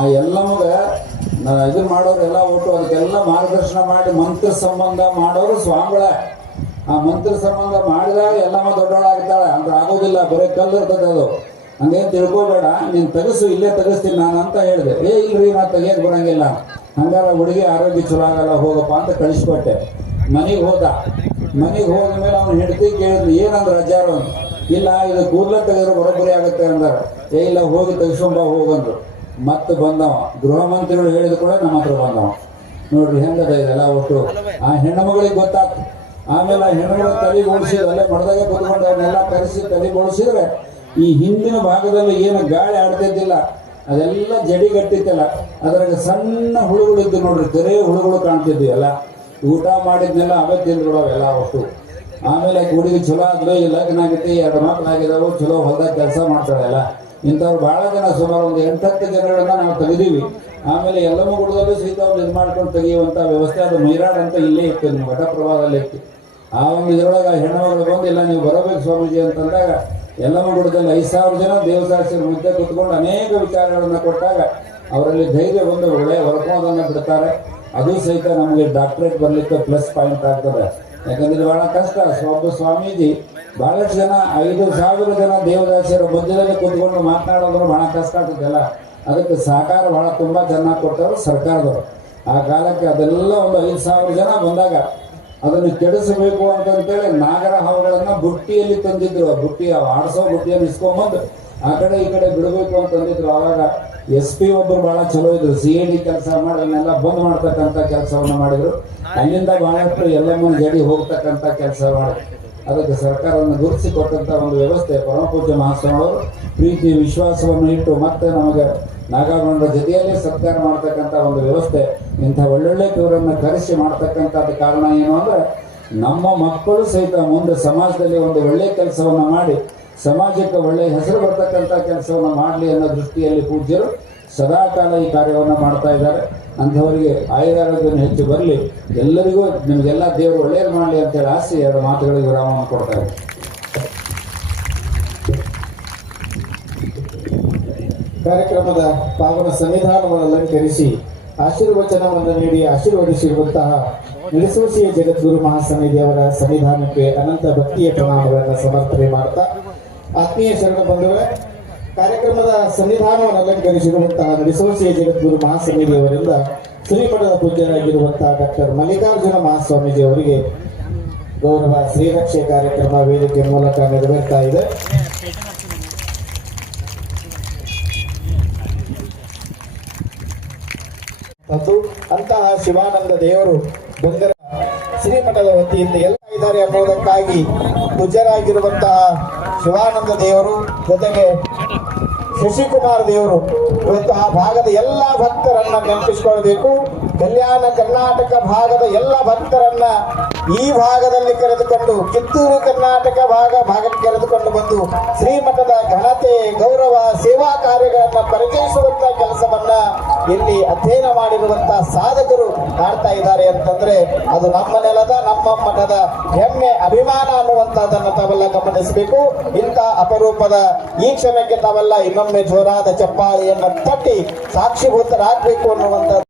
ಆ ಎಲ್ಲಮ್ಮಗ ಇದನ್ನ ಮಾಡೋರು ಎಲ್ಲ ಒಟ್ಟು ಅದಕ್ಕೆಲ್ಲ ಮಾರ್ಗದರ್ಶನ ಮಾಡಿ ಮಂತ್ರ ಸಂಬಂಧ ಮಾಡೋರು ಸ್ವಾಮಿಗಳ. ಆ ಮಂತ್ರ ಸಂಬಂಧ ಮಾಡಿದಾಗ ಎಲ್ಲಮ್ಮ ದೊಡ್ಡವಳಾಗ್ತಾಳೆ ಅಂದ್ರೆ ಆಗೋದಿಲ್ಲ, ಬರೀ ಕಲ್ಲು ಇರ್ತದೆ ಅದು. ಹಂಗೇನು ತಿಳ್ಕೊಬೇಡ, ನೀನು ತೆಗೆಸು, ಇಲ್ಲೇ ತೆಗೆಸ್ತೀನಿ ನಾನು ಅಂತ ಹೇಳಿದೆ. ಏ, ಇಲ್ರಿ ನಾ ತೆಗಿಯೋಕೆ ಬರೋಂಗಿಲ್ಲ. ಹಂಗಾರ ಹುಡುಗಿ ಆರೋಗ್ಯ ಚಲೋ ಆಗಲ್ಲ, ಹೋಗಪ್ಪ ಅಂತ ಕಳಿಸ್ಕೊಟ್ಟೆ. ಮನೆಗೆ ಹೋದ. ಮನೆಗೆ ಹೋದ ಮೇಲೆ ಅವ್ನು ಹೆಂಡತಿ ಕೇಳಿದ್ರು ಏನಂದ್ರೆ ರಜಾರು ಇಲ್ಲ, ಇದು ಕೂದಲ ತೆಗೆದ್ರೆ ಬರೋಬ್ಬರಿ ಆಗುತ್ತೆ ಅಂದ್ರೆ. ಏ, ಇಲ್ಲ, ಹೋಗಿ ತೆಗಿಸ್ಕೊಂಬ ಹೋಗಂದ್ರು. ಮತ್ತೆ ಬಂದವ. ಗೃಹ ಮಂತ್ರಿಗಳು ಹೇಳಿದ ಕೂಡ ನಮ್ಮ ಹತ್ರ ಬಂದವ. ನೋಡ್ರಿ ಹೆಂಗದ ಇದೆಲ್ಲ ಒಟ್ಟು. ಆ ಹೆಣ್ಣುಮಗಳಿಗೆ ಗೊತ್ತಾಗ್ತು. ಆಮೇಲೆ ಆ ಹೆಣ್ಣುಗಳ ತಲೆ ಓಡಿಸಿದ್ರು ಅಲ್ಲೇ ಮಡದಾಗ ಕುತ್ಕೊಂಡು ಅವನ್ನೆಲ್ಲ ಕರೆಸಿ ತಲೆ ಓಡಿಸಿದ್ರೆ ಈ ಹಿಂದಿನ ಭಾಗದಲ್ಲಿ ಏನು ಗಾಳಿ ಆಡ್ತಿದ್ದಿಲ್ಲ, ಅದೆಲ್ಲ ಜಡಿಗಟ್ಟಿತ್ತಲ್ಲ. ಅದ್ರಾಗ ಸಣ್ಣ ಹುಳುಗಳು ಹುಳುಗಳಿದ್ದು ನೋಡ್ರಿ, ತೆರೆ ಹುಳುಗಳು ಕಾಣ್ತಿದ್ವಿ ಎಲ್ಲ ಊಟ ಮಾಡಿದ್ನೆಲ್ಲ ಅವೇ ಎಲ್ಲ ಒಟ್ಟು. ಆಮೇಲೆ ಗುಡಿಗೆ ಚಲೋ ಆದ್ರೆ ಈ ಲಗ್ನ ಆಗೈತಿ ಎರಡು ಮಕ್ಳು ಆಗಿದಾವು ಚಲೋ ಹೊಲ್ದಾಗ ಕೆಲಸ ಮಾಡ್ತಾಳೆಲ್ಲ ಇಂಥವ್ರು ಬಹಳ ಜನ ಸುಮಾರು ಒಂದು ಎಂಟತ್ತು ಜನಗಳನ್ನ ನಾವು ತೆಗೆದೀವಿ. ಆಮೇಲೆ ಎಲ್ಲಮ್ಮ ಸಹಿತ ಅವ್ರು ಇದು ಮಾಡ್ಕೊಂಡು ತೆಗೆಯುವಂಥ ವ್ಯವಸ್ಥೆ ಅದು ಮೈರಾಡ್ ಅಂತ ಇಲ್ಲೇ ಇತ್ತು ನಿಮ್ಮ ಘಟಪ್ರಭಾದಲ್ಲಿ ಇತ್ತು. ಆ ಒಂದು ಇದ್ರೊಳಗೆ ಹೆಣ್ಣುಮಗಳು ಬಂದು, ಇಲ್ಲ, ನೀವು ಬರಬೇಕು ಸ್ವಾಮೀಜಿ ಅಂತಂದಾಗ ಎಲ್ಲಮ್ಮ ಗುಡದಲ್ಲಿ ಐದು ಸಾವಿರ ಜನ ದೇವದಾಸಿಯರ ಮುದ್ದೆ ಕುತ್ಕೊಂಡು ಅನೇಕ ವಿಚಾರಗಳನ್ನು ಕೊಟ್ಟಾಗ ಅವರಲ್ಲಿ ಧೈರ್ಯ ಬಂದು ಒಳ್ಳೆಯ ಹೊರಕೋದನ್ನ ಬಿಡ್ತಾರೆ. ಅದು ಸಹಿತ ನಮಗೆ ಡಾಕ್ಟರೇಟ್ ಬರಲಿಕ್ಕೆ ಪ್ಲಸ್ ಪಾಯಿಂಟ್ ಆಗ್ತದೆ. ಯಾಕಂದ್ರೆ ಬಹಳ ಕಷ್ಟ. ಒಬ್ಬ ಸ್ವಾಮೀಜಿ ಬಹಳಷ್ಟು ಜನ, ಐದು ಸಾವಿರ ಜನ ದೇವದಾಸಿಯರ ಮಧ್ಯದಲ್ಲಿ ಕುತ್ಕೊಂಡು ಮಾತನಾಡೋದ್ರು ಬಹಳ ಕಷ್ಟ ಆಗ್ತದಲ್ಲ ಅದಕ್ಕೆ ಸಹಕಾರ ಬಹಳ ತುಂಬಾ ಚೆನ್ನಾಗಿ ಕೊಟ್ಟವರು ಸರ್ಕಾರದವರು. ಆ ಕಾಲಕ್ಕೆ ಅದೆಲ್ಲ ಒಂದು ಐದು ಸಾವಿರ ಜನ ಬಂದಾಗ ಅದನ್ನು ಕೆಡಿಸಬೇಕು ಅಂತಂತೇಳಿ ನಾಗರ ಹಾವುಗಳನ್ನ ಬುಟ್ಟಿಯಲ್ಲಿ ತಂದಿದ್ರು. ಬುಟ್ಟಿ ಆಡಿಸೋ ಬುಟ್ಟಿಯನ್ನು ಇಸ್ಕೊಂಬಂದು ಆ ಕಡೆ ಈ ಕಡೆ ಬಿಡಬೇಕು ಅಂತಂದಿದ್ರು ಆವಾಗ ಎಸ್ ಪಿ ಒಬ್ಬರು ಬಹಳ ಚಲೋ ಇದ್ರು. ಸಿ ಎ ಡಿ ಕೆಲಸ ಮಾಡಿ ಅದನ್ನೆಲ್ಲ ಬಂದ್ ಮಾಡ್ತಕ್ಕಂಥ ಕೆಲಸವನ್ನು ಮಾಡಿದ್ರು. ಅಲ್ಲಿಂದ ಬಹಳಷ್ಟು ಎಲ್ಲಮ್ಮನ ಜಡಿ ಹೋಗ್ತಕ್ಕಂಥ ಕೆಲಸ ಮಾಡಿ ಅದಕ್ಕೆ ಸರ್ಕಾರವನ್ನು ಗುರುತಿಸಿ ಕೊಟ್ಟಂತ ಒಂದು ವ್ಯವಸ್ಥೆ ಪರಮಪೂಜ್ಯ ಮಹಾಸ್ವಾಮಿಯವರು ಪ್ರೀತಿ ವಿಶ್ವಾಸವನ್ನು ಇಟ್ಟು ಮತ್ತೆ ನಮಗೆ ನಾಗಾಭರಣರ ಜೊತೆಯಲ್ಲೇ ಸತ್ಕಾರ ಮಾಡ್ತಕ್ಕಂಥ ಒಂದು ವ್ಯವಸ್ಥೆ, ಇಂಥ ಒಳ್ಳೊಳ್ಳೆ ಇವರನ್ನು ಕರೆಸಿ ಮಾಡ್ತಕ್ಕಂಥದ್ದು ಕಾರಣ ಏನು ಅಂದ್ರೆ ನಮ್ಮ ಮಕ್ಕಳು ಸಹಿತ ಮುಂದೆ ಸಮಾಜದಲ್ಲಿ ಒಂದು ಒಳ್ಳೆ ಕೆಲಸವನ್ನು ಮಾಡಿ, ಸಮಾಜಕ್ಕೆ ಒಳ್ಳೆ ಹೆಸರು ಬರ್ತಕ್ಕಂಥ ಕೆಲಸವನ್ನು ಮಾಡಲಿ ಅನ್ನೋ ದೃಷ್ಟಿಯಲ್ಲಿ ಪೂಜ್ಯರು ಸದಾಕಾಲ ಈ ಕಾರ್ಯವನ್ನು ಮಾಡ್ತಾ ಇದ್ದಾರೆ. ಅಂಥವರಿಗೆ ಆಯುರಾರೋಗ್ಯವನ್ನು ಹೆಚ್ಚು ಬರಲಿ. ಎಲ್ಲರಿಗೂ, ನಿಮಗೆಲ್ಲ ದೇವರು ಒಳ್ಳೆಯದು ಮಾಡಲಿ ಅಂತೇಳಿ ಆಸೆ, ಎರಡು ಮಾತುಗಳಿಗೆ ವಿರಾಮವನ್ನು ಕೊಡ್ತಾರೆ. ಕಾರ್ಯಕ್ರಮದ ಪಾವನ ಸಂವಿಧಾನವನ್ನು ಅಲಂಕರಿಸಿ ಆಶೀರ್ವಚನವನ್ನು ನೀಡಿ ಆಶೀರ್ವದಿಸಿರುವಂತಹ ನಿರಸೋಸಿಯ ಜಗದ್ಗುರು ಮಹಾಸನ್ನಿಧಿಯವರ ಸಂವಿಧಾನಕ್ಕೆ ಅನಂತ ಭಕ್ತಿಯ ಪ್ರಮಾಣಗಳನ್ನು ಸಮರ್ಪಣೆ ಮಾಡ್ತಾ, ಆತ್ಮೀಯ ಶರಣ ಬಂಧುಗಳೇ ಕಾರ್ಯಕ್ರಮದ ಸನ್ನಿಧಾನವನ್ನು ಅಲಂಕರಿಸಿರುವಂತಹ ನಿರಸೋಸಿಯ ಜಗದ್ಗುರು ಮಹಾಸ್ವಾಮಿಜಿಯವರಿಂದ ಶ್ರೀಮಠದ ಪೂಜ್ಯರಾಗಿರುವಂತಹ ಡಾಕ್ಟರ್ ಮಲ್ಲಿಕಾರ್ಜುನ ಮಹಾಸ್ವಾಮೀಜಿ ಅವರಿಗೆ ಗೌರವ ಶ್ರೀರಕ್ಷೆ ಕಾರ್ಯಕ್ರಮ ವೇದಿಕೆ ಮೂಲಕ ನೆರವೇರ್ತಾ ಇದೆ. ಮತ್ತು ಅಂತಹ ಶಿವಾನಂದ ದೇವರು ಬಂಗರ ಶ್ರೀಮಠದ ವತಿಯಿಂದ ಎಲ್ಲ ಇದ್ದಾರೆ ಅನ್ನೋದಕ್ಕಾಗಿ ಪೂಜ್ಯರಾಗಿರುವಂತಹ ಶಿವಾನಂದ ದೇವರು ಜೊತೆಗೆ ಶಶಿಕುಮಾರ್ ದೇವರು ಇವತ್ತು ಆ ಭಾಗದ ಎಲ್ಲ ಭಕ್ತರನ್ನ ನೆನಪಿಸ್ಕೊಳ್ಬೇಕು. ಕಲ್ಯಾಣ ಕರ್ನಾಟಕ ಭಾಗದ ಎಲ್ಲ ಭಕ್ತರನ್ನ ಈ ಭಾಗದಲ್ಲಿ ಕರೆದುಕೊಂಡು, ಕಿತ್ತೂರು ಕರ್ನಾಟಕ ಭಾಗ ಭಾಗಕ್ಕೆ ಕರೆದುಕೊಂಡು ಬಂದು ಶ್ರೀಮಠದ ಘನತೆ, ಗೌರವ, ಸೇವಾ ಕಾರ್ಯಗಳನ್ನ ಪರಿಚಯಿಸುವಂತ ಕೆಲಸವನ್ನ ಇಲ್ಲಿ ಅಧ್ಯಯನ ಮಾಡಿರುವಂತಹ ಸಾಧಕರು ಮಾಡ್ತಾ ಇದ್ದಾರೆ ಅಂತಂದ್ರೆ ಅದು ನಮ್ಮ ನೆಲದ, ನಮ್ಮ ಮಠದ ಹೆಮ್ಮೆ, ಅಭಿಮಾನ ಅನ್ನುವಂತಹದನ್ನ ತಾವೆಲ್ಲ ಗಮನಿಸಬೇಕು. ಇಂಥ ಅಪರೂಪದ ಈ ಕ್ಷಣಕ್ಕೆ ತಾವೆಲ್ಲ ಇನ್ನೊಮ್ಮೆ ಜೋರಾದ ಚಪ್ಪಾಳೆಯನ್ನು ತಟ್ಟಿ ಸಾಕ್ಷಿಭೂತರಾಗಬೇಕು ಅನ್ನುವಂಥದ್ದು